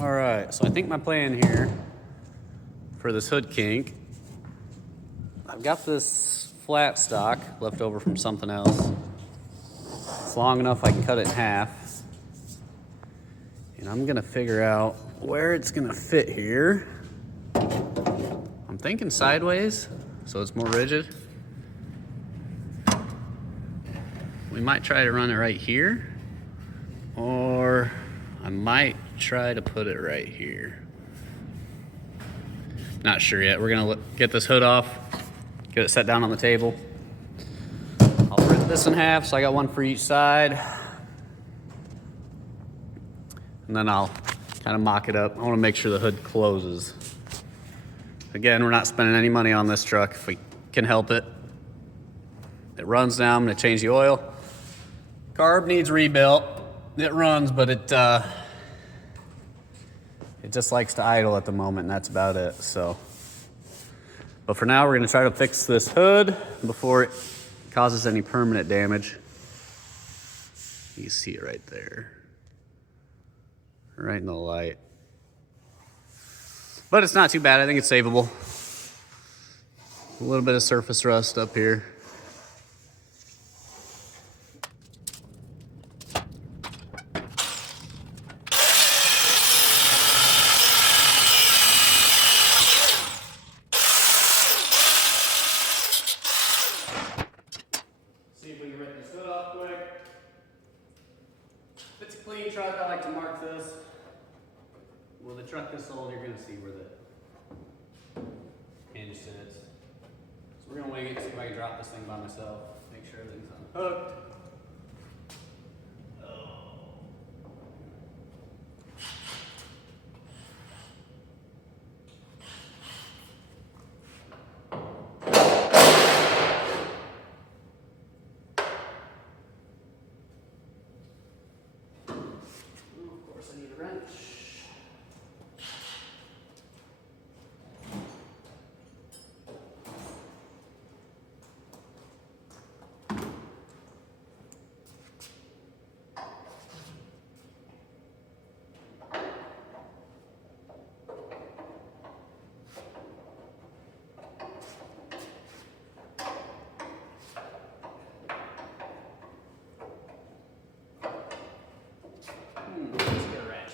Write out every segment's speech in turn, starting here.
All right, so I think my plan here for this hood kink, I've got this flat stock left over from something else. It's long enough I can cut it in half. And I'm gonna figure out where it's gonna fit here. I'm thinking sideways, so it's more rigid. We might try to run it right here, or I might try to put it right here. Not sure yet. We're gonna get this hood off, get it set down on the table. I'll rip this in half, so I got one for each side. And then I'll kind of mock it up. I wanna make sure the hood closes. Again, we're not spending any money on this truck if we can help it. It runs now, I'm gonna change the oil. Carb needs rebuilt. It runs, but it just likes to idle at the moment, and that's about it, so. But for now, we're gonna try to fix this hood before it causes any permanent damage. You can see it right there. Right in the light. But it's not too bad, I think it's savable. A little bit of surface rust up here. See if we can rip this hood off quick. If it's a clean truck, I like to mark this. Well, the truck is sold, you're gonna see where the hinge sits. So we're gonna wing it, see if I can drop this thing by myself. Make sure everything's unhooked. Of course, I need a wrench. Let's get a wrench.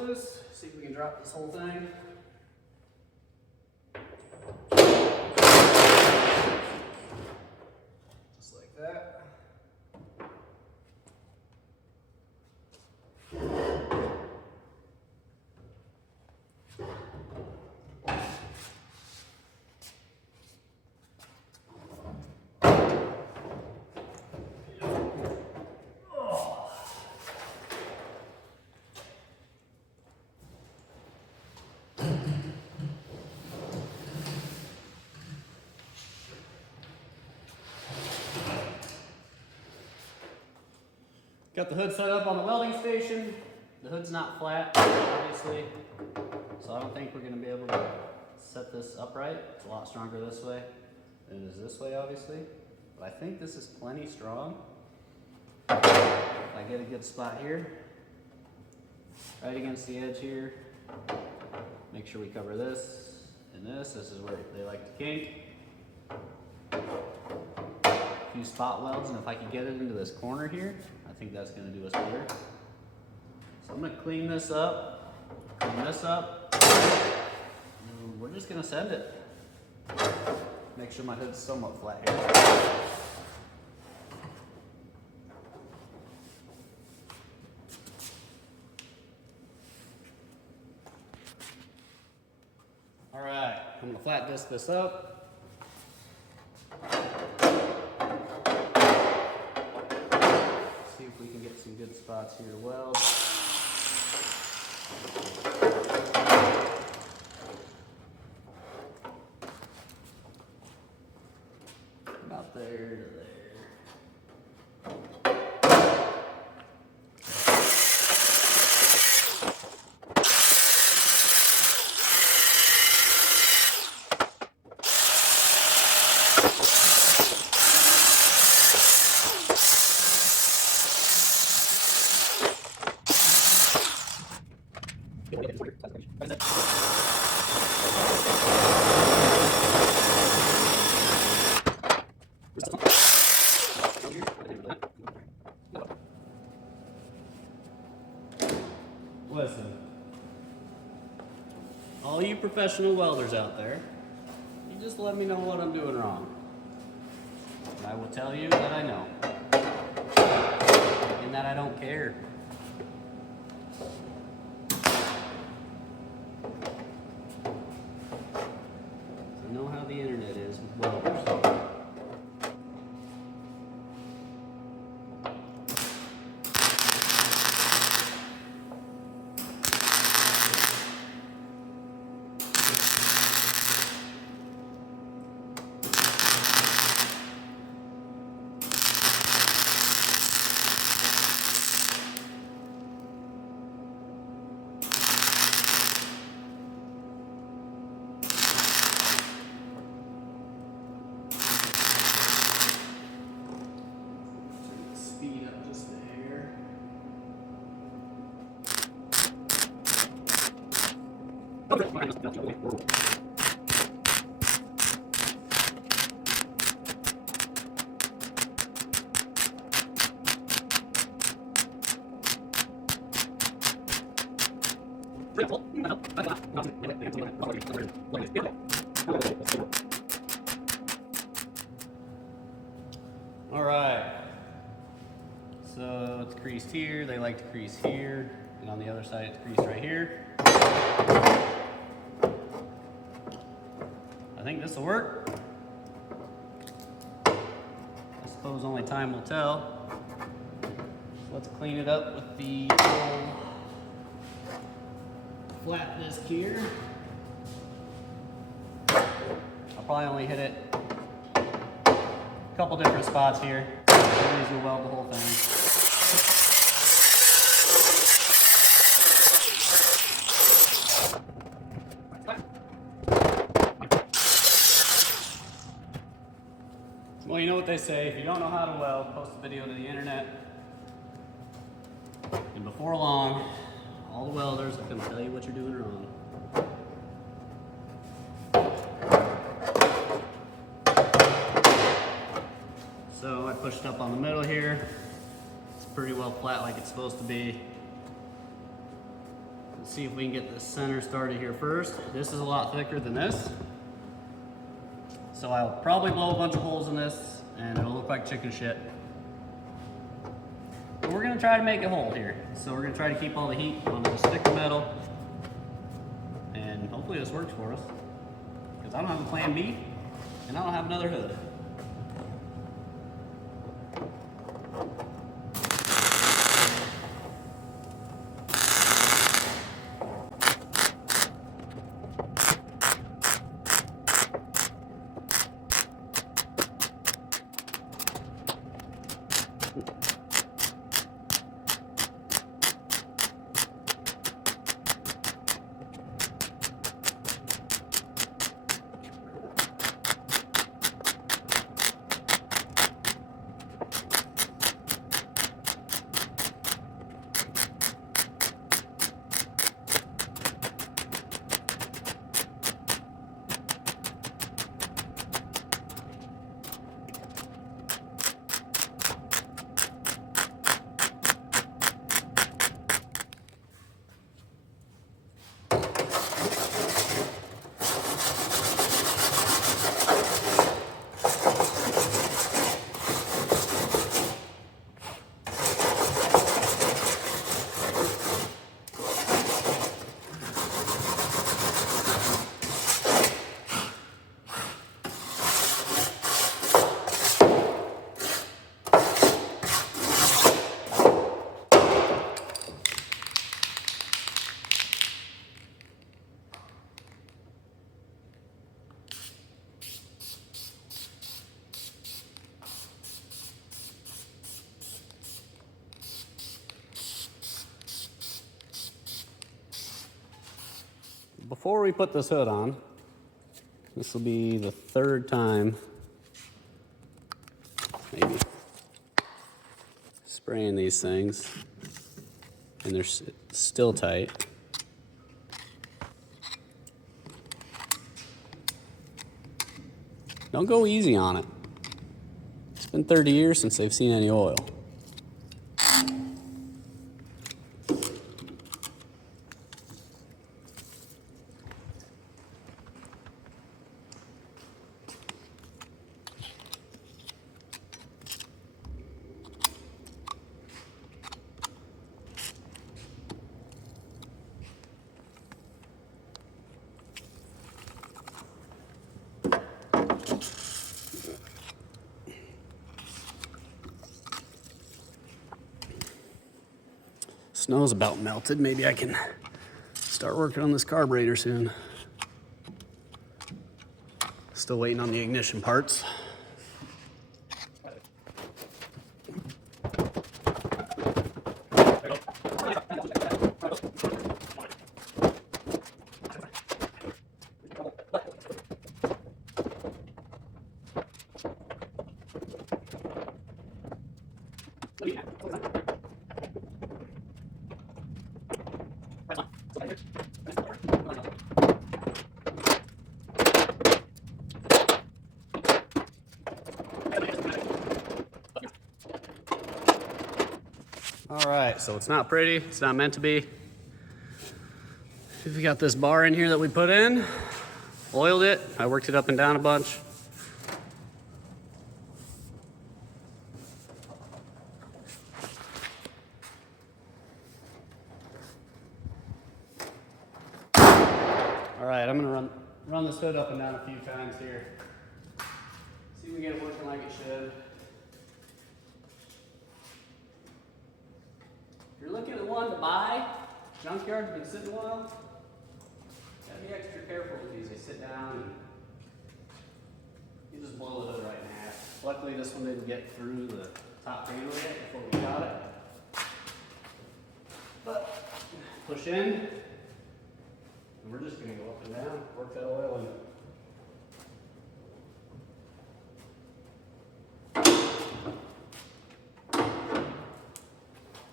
Loose. See if we can drop this whole thing. Just like that. Got the hood set up on the welding station. The hood's not flat, obviously, so I don't think we're gonna be able to set this upright. It's a lot stronger this way than it is this way, obviously. But I think this is plenty strong. If I get a good spot here, right against the edge here, make sure we cover this, And this is where they like to kink. A few spot welds, and if I can get it into this corner here, I think that's gonna do us better. So I'm gonna clean this up, and we're just gonna send it. Make sure my hood's somewhat flat here. All right, I'm gonna flat disc this up. See if we can get some good spots here to weld. About there to there. Listen, all you professional welders out there, you just let me know what I'm doing wrong. And I will tell you that I know. And that I don't care. I know how the internet is with welders. Speed up just a hair. All right. So it's creased here, they like to crease here, and on the other side it's creased right here. I think this will work. I suppose only time will tell. So let's clean it up with the old flat disc here. I'll probably only hit it a couple different spots here. Nobody's gonna weld the whole thing. Well, you know what they say, if you don't know how to weld, post a video to the internet. And before long, all the welders are going to tell you what you're doing wrong. So I pushed up on the middle here. It's pretty well flat like it's supposed to be. Let's see if we can get the center started here first. This is a lot thicker than this. So I'll probably blow a bunch of holes in this and it'll look like chicken shit. But we're gonna try to make it whole here. So we're gonna try to keep all the heat on the stick of metal. And hopefully this works for us. Because I don't have a plan B and I don't have another hood. before we put this hood on, this will be the third time, maybe, spraying these things, and they're still tight. Don't go easy on it. It's been 30 years since they've seen any oil. Snow's about melted. Maybe I can start working on this carburetor soon. Still waiting on the ignition parts. All right, so it's not pretty, it's not meant to be. We got this bar in here that we put in, oiled it, I worked it up and down a bunch. All right, I'm gonna run this hood up and down a few times here. See if we get it working like it should. If you're looking at one to buy, junkyard's been sitting a while. Gotta be extra careful with these. They sit down and you just blow the hood right in half. Luckily this one didn't get through the top panel yet before we got it. But push in, and we're just gonna go up and down, work that oil in.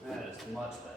That is much better.